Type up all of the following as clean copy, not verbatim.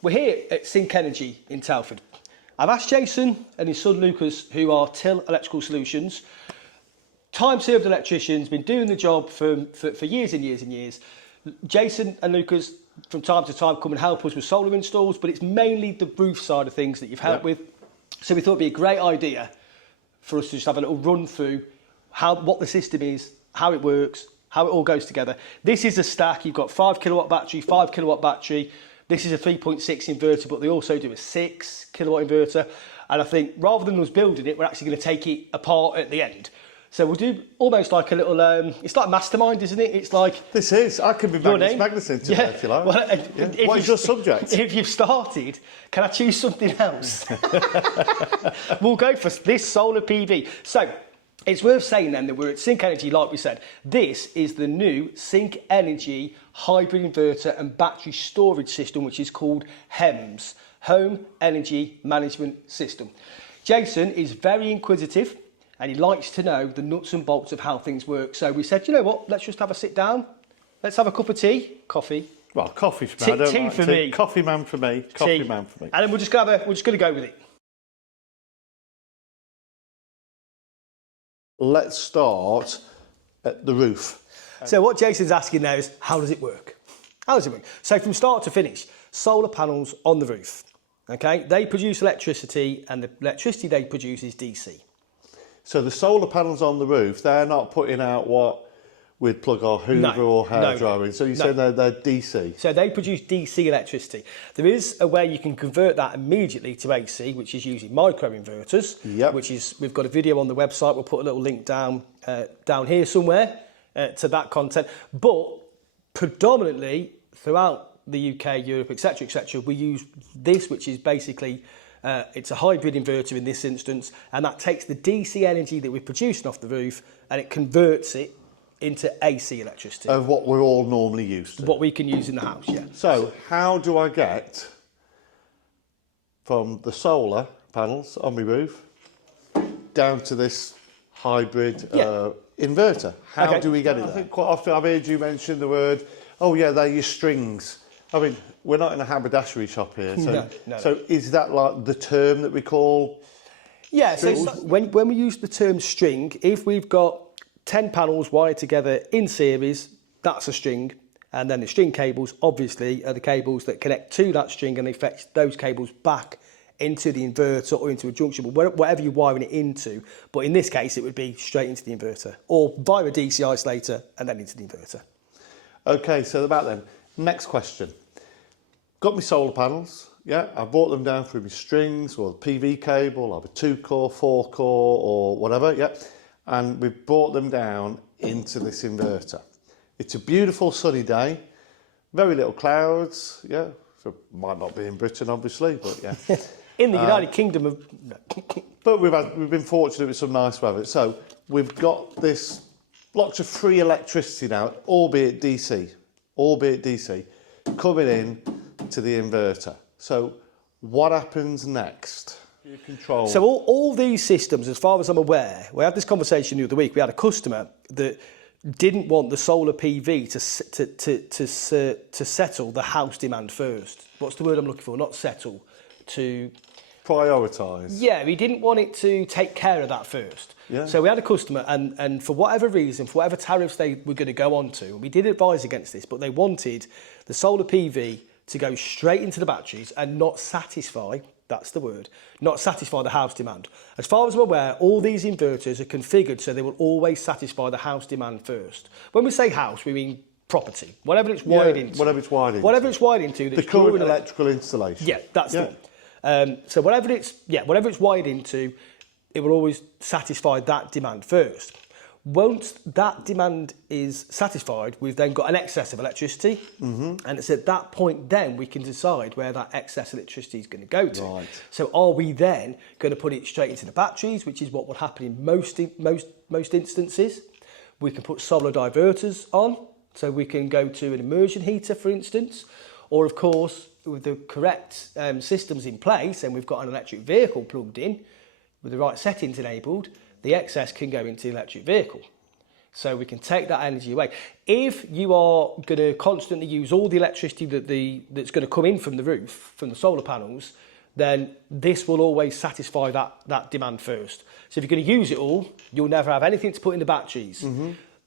We're here at Sync Energy in Telford. I've asked Jason and his son Lucas, who are Till Electrical Solutions, time-served electricians, been doing the job for years and years and years. Jason and Lucas, from time to time, come and help us with solar installs, but it's mainly the roof side of things that you've helped with. So we thought it'd be a great idea for us to just have a little run through what the system is, how it works, how it all goes together. This is a stack. You've got 5 kilowatt battery, 5 kilowatt battery. This is a 3.6 inverter, but they also do a 6 kilowatt inverter. And I think rather than us building it, we're actually going to take it apart at the end. So we'll do almost like a little, it's like Mastermind, isn't it? It's like... This is. I could be Magnuson today, if you like. Well, What is your subject? If you've started, can I choose something else? We'll go for this solar PV. So it's worth saying then that we're at Sync Energy, like we said. This is the new Sync Energy hybrid inverter and battery storage system, which is called HEMS, Home Energy Management System. Jason is very inquisitive, and he likes to know the nuts and bolts of how things work. So we said, you know what, let's just have a sit down. Let's have a cup of tea, coffee. Well, coffee for me. I don't tea like for tea. me. Coffee man for me. Coffee man for me. And then we're just going to go with it. Let's start at the roof. So what Jason's asking now is, how does it work? How does it work? So from start to finish, solar panels on the roof. Okay, they produce electricity, and the electricity they produce is DC. So the solar panels on the roof, they're not putting out what we'd plug our Hoover or hairdryer in. So you said they're DC. So they produce DC electricity. There is a way you can convert that immediately to AC, which is using microinverters. Yep. Which is, we've got a video on the website. We'll put a little link down here somewhere to that content. But predominantly throughout the UK, Europe, etc., we use this, which is basically it's a hybrid inverter in this instance, and that takes the DC energy that we're producing off the roof and it converts it into AC electricity. Of what we're all normally used to. What we can use in the house, yeah. So how do I get from the solar panels on my roof down to this hybrid inverter? How do we get it there? I think quite often I've heard you mention the word, oh yeah, they're your strings. I mean, we're not in a haberdashery shop here, so, so is that like the term that we call? Yeah, so when we use the term string, if we've got 10 panels wired together in series, that's a string, and then the string cables obviously are the cables that connect to that string, and they fetch those cables back into the inverter or into a junction, whatever you're wiring it into. But in this case, it would be straight into the inverter, or via a DC isolator and then into the inverter. Okay, so about then. Next question. Got my solar panels, yeah, I brought them down through my strings or the PV cable, or a 2-core, 4-core or whatever, yeah, and we've brought them down into this inverter. It's a beautiful sunny day, very little clouds, yeah, so might not be in Britain obviously, but yeah. In the United Kingdom of... But we've been fortunate with some nice weather. So we've got this lots of free electricity now, albeit DC, coming in to the inverter. So what happens next? You control. So all these systems, as far as I'm aware, we had this conversation the other week. We had a customer that didn't want the solar PV to settle the house demand first. What's the word I'm looking for? Not settle, to prioritise. Yeah, he didn't want it to take care of that first. Yeah. So we had a customer, and for whatever reason, for whatever tariffs they were going to go on to, we did advise against this, but they wanted the solar PV to go straight into the batteries and not satisfy, that's the word, not satisfy the house demand. As far as I'm aware, all these inverters are configured so they will always satisfy the house demand first. When we say house, we mean property, whatever it's wired into. Whatever it's wired into. Whatever it's wired into. The current electrical installation. Yeah, that's the one. So whatever it's wired into, it will always satisfy that demand first. Once that demand is satisfied, we've then got an excess of electricity, and it's at that point then we can decide where that excess electricity is going to go to. Right. So are we then going to put it straight into the batteries, which is what will happen in most instances? We can put solar diverters on, so we can go to an immersion heater, for instance, or of course, with the correct systems in place, and we've got an electric vehicle plugged in with the right settings enabled, the excess can go into the electric vehicle. So we can take that energy away. If you are going to constantly use all the electricity that's going to come in from the roof, from the solar panels, then this will always satisfy that demand first. So if you're going to use it all, you'll never have anything to put in the batteries.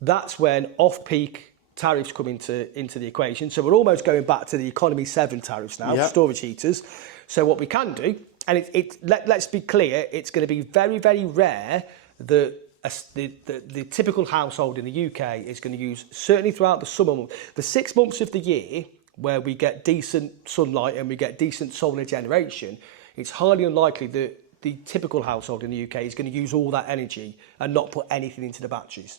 That's when off-peak tariffs come into the equation. So we're almost going back to the Economy 7 tariffs now, storage heaters. So what we can do, and let's be clear, it's going to be very, very rare that the typical household in the UK is going to use, certainly throughout the summer months, the 6 months of the year where we get decent sunlight and we get decent solar generation, it's highly unlikely that the typical household in the UK is going to use all that energy and not put anything into the batteries.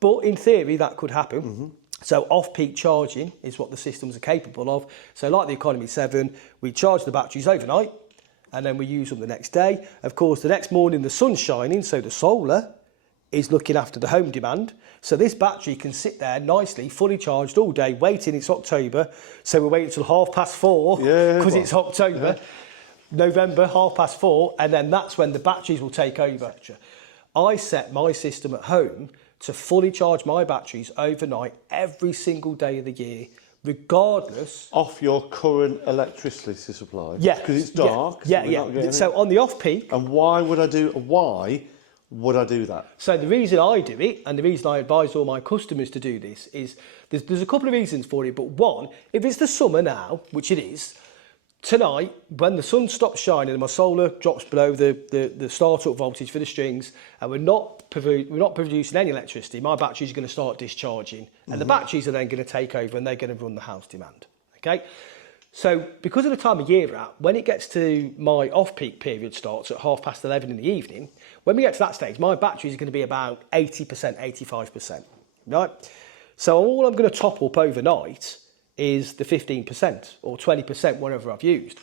But in theory, that could happen. So off-peak charging is what the systems are capable of. So like the Economy 7, we charge the batteries overnight and then we use them the next day. Of course, the next morning the sun's shining, so the solar is looking after the home demand. So this battery can sit there nicely, fully charged all day, waiting. It's October, so we're waiting until 4:30 because it's October. November, 4:30, and then that's when the batteries will take over. I set my system at home to fully charge my batteries overnight every single day of the year, regardless. Off your current electricity supply? Yeah. Because it's dark. So on the off-peak. And why would I do that? So the reason I do it, and the reason I advise all my customers to do this, is there's a couple of reasons for it. But one, if it's the summer now, which it is, tonight, when the sun stops shining and my solar drops below the start-up voltage for the strings, and we're not producing any electricity, my batteries are going to start discharging, and the batteries are then going to take over and they're going to run the house demand. Okay? So because of the time of year we're at, when it gets to my off-peak period starts at 11:30 in the evening, when we get to that stage, my batteries are going to be about 80%, 85%. Right? So all I'm going to top up overnight is the 15% or 20%, whatever I've used.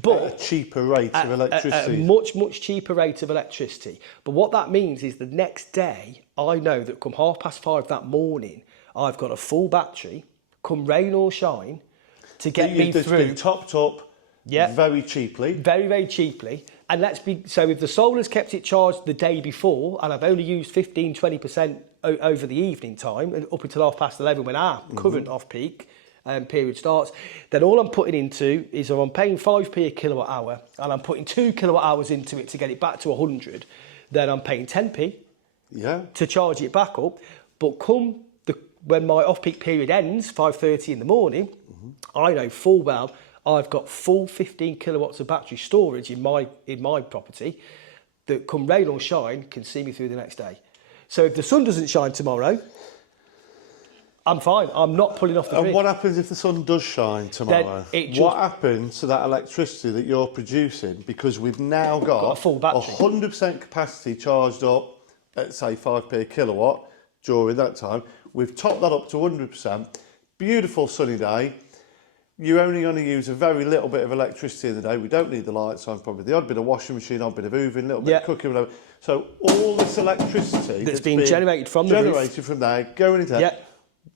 But at a cheaper rate of electricity. A much, much cheaper rate of electricity. But what that means is the next day, I know that come 5:30 that morning, I've got a full battery, come rain or shine, to get me through. It's been topped up very cheaply. Very, very cheaply. And so if the solar's kept it charged the day before, and I've only used 15, 20% over the evening time, and up until 11:30 when our current off-peak period starts, then all I'm putting into is I'm paying 5p a kilowatt hour and I'm putting 2 kilowatt hours into it to get it back to 100, then I'm paying 10p to charge it back up. But when my off-peak period ends, 5:30 in the morning, I know full well I've got full 15 kilowatts of battery storage in my property that come rain or shine can see me through the next day. So if the sun doesn't shine tomorrow, I'm fine. I'm not pulling off the grid. And what happens if the sun does shine tomorrow? What happens to that electricity that you're producing? Because we've now got a full battery, 100% capacity charged up at, say, 5p a kilowatt during that time. We've topped that up to 100%. Beautiful sunny day. You're only going to use a very little bit of electricity in the day. We don't need the lights on, probably the odd bit of washing machine, odd bit of hoovering, little bit of cooking, whatever. So all this electricity that's been generated from the roof, generated from there, going into there.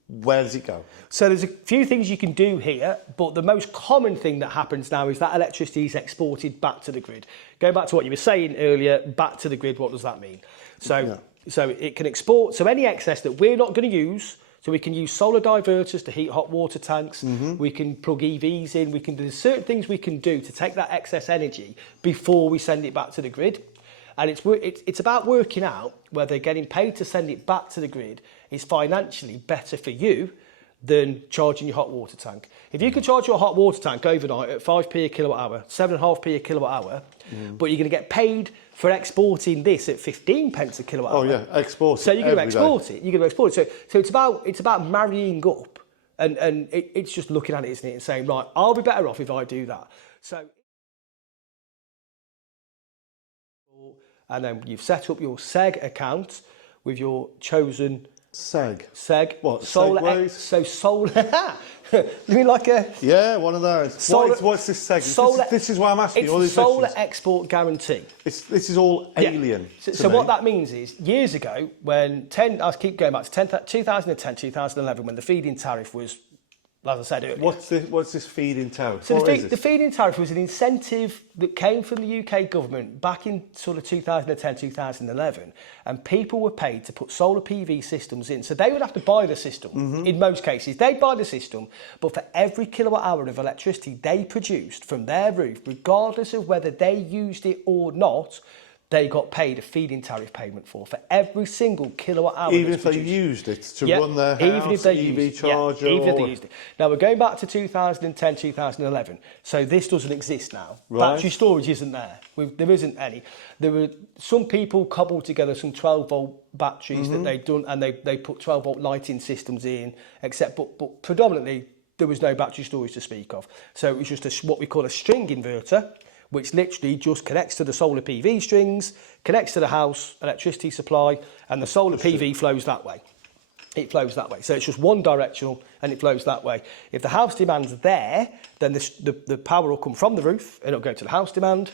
Where does it go? So there's a few things you can do here, but the most common thing that happens now is that electricity is exported back to the grid. Going back to what you were saying earlier, back to the grid, what does that mean? So it can export, so any excess that we're not going to use, so we can use solar diverters to heat hot water tanks, we can plug EVs in, there's certain things we can do to take that excess energy before we send it back to the grid. And it's about working out whether getting paid to send it back to the grid is financially better for you than charging your hot water tank. If you can charge your hot water tank overnight at 5p a kilowatt hour, 7.5p a kilowatt hour, but you're going to get paid for exporting this at 15 pence a kilowatt hour. Oh yeah, export it. So you're going to export it. You're going to export it. So it's about marrying up, and it's just looking at it, isn't it, and saying, right, I'll be better off if I do that. So. And then you've set up your SEG account with your chosen SEG. What? Solar. So solar. You mean like a? Yeah, one of those. What's this SEG? This is why I'm asking you all these questions. Solar export guarantee. This is all alien. So what that means is, years ago, when I keep going back to 2010, 2011, when the feed-in tariff was as I said earlier. What's this feed-in tariff? So What is the this? feed-in tariff was an incentive that came from the UK government back in sort of 2010, 2011, and people were paid to put solar PV systems in. So they would have to buy the system, in most cases. They'd buy the system, but for every kilowatt hour of electricity they produced from their roof, regardless of whether they used it or not, they got paid a feed-in tariff payment for every single kilowatt hour. Even if they used it to run their house, even if they EV used, charger? even if they used it. Now, we're going back to 2010, 2011, so this doesn't exist now. Right. Battery storage isn't there. There isn't any. There were some people cobbled together some 12-volt batteries that they'd done, and they put 12-volt lighting systems in, but predominantly there was no battery storage to speak of. So it was just what we call a string inverter, which literally just connects to the solar PV strings, connects to the house electricity supply, and the solar PV flows that way. It flows that way. So it's just one directional and it flows that way. If the house demand's there, then the power will come from the roof, it'll go to the house demand,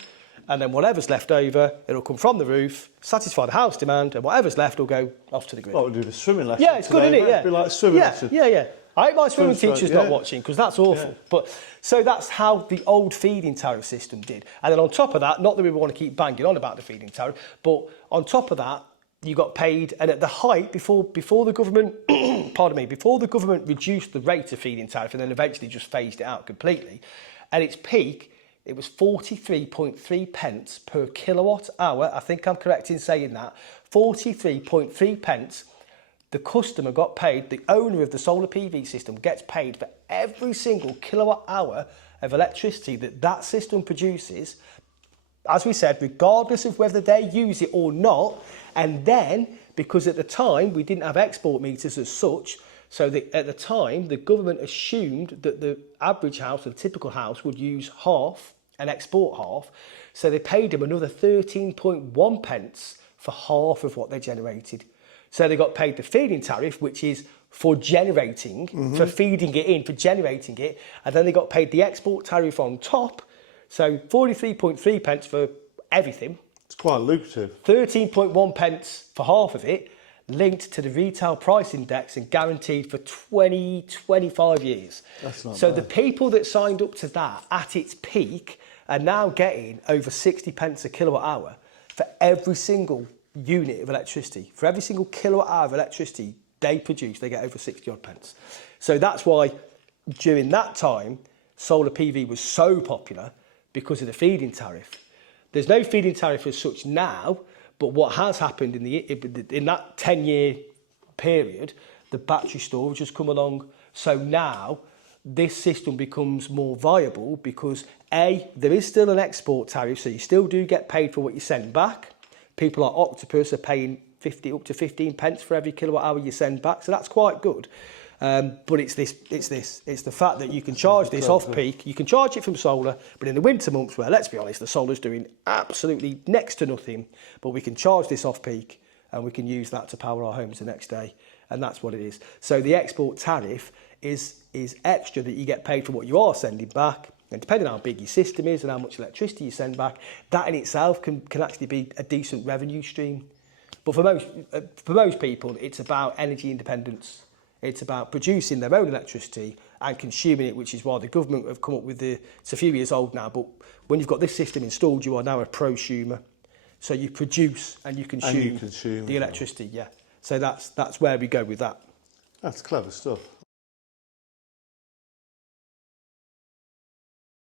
and then whatever's left over, it'll come from the roof, satisfy the house demand, and whatever's left will go off to the grid. Well, we'll do the swimming lesson. Yeah, it's good, isn't it? Yeah. It'd be like swimming lesson. Yeah. I hope my swimming Swim teacher's stroke, not yeah. watching, because that's awful. Yeah. But so that's how the old feed-in tariff system did. And then on top of that, not that we want to keep banging on about the feed-in tariff, but on top of that, you got paid, and at the height, before the government, before the government reduced the rate of feed-in tariff and then eventually just phased it out completely, at its peak, it was 43.3 pence per kilowatt hour. I think I'm correct in saying that. 43.3 pence. The customer got paid, the owner of the solar PV system gets paid for every single kilowatt hour of electricity that system produces, as we said, regardless of whether they use it or not. And then, because at the time we didn't have export meters as such, so at the time the government assumed that the average house, the typical house, would use half and export half. So they paid them another 13.1 pence for half of what they generated. So they got paid the feed-in tariff, which is for generating, for feeding it in, for generating it. And then they got paid the export tariff on top. So 43.3 pence for everything. It's quite lucrative. 13.1 pence for half of it, linked to the retail price index and guaranteed for 25 years. That's not so bad. The people that signed up to that at its peak are now getting over 60 pence a kilowatt hour for every single unit of electricity. For every single kilowatt hour of electricity they produce, they get over 60 odd pence. So that's why during that time, solar PV was so popular, because of the feed-in tariff. There's no feed-in tariff as such now, but what has happened in that 10-year period, the battery storage has come along. So now this system becomes more viable because A, there is still an export tariff, so you still do get paid for what you send back. People like Octopus are paying up to 15 pence for every kilowatt hour you send back, so that's quite good. But it's the fact that you can charge this off peak, you can charge it from solar, but in the winter months where, let's be honest, the solar's doing absolutely next to nothing, but we can charge this off peak and we can use that to power our homes the next day, and that's what it is. So the export tariff is extra, that you get paid for what you are sending back, and depending on how big your system is and how much electricity you send back, that in itself can actually be a decent revenue stream. But for most people, it's about energy independence. It's about producing their own electricity and consuming it, which is why the government have come up with it's a few years old now, but when you've got this system installed, you are now a prosumer. So you produce and you consume, consume the electricity, yeah. So that's where we go with that. That's clever stuff.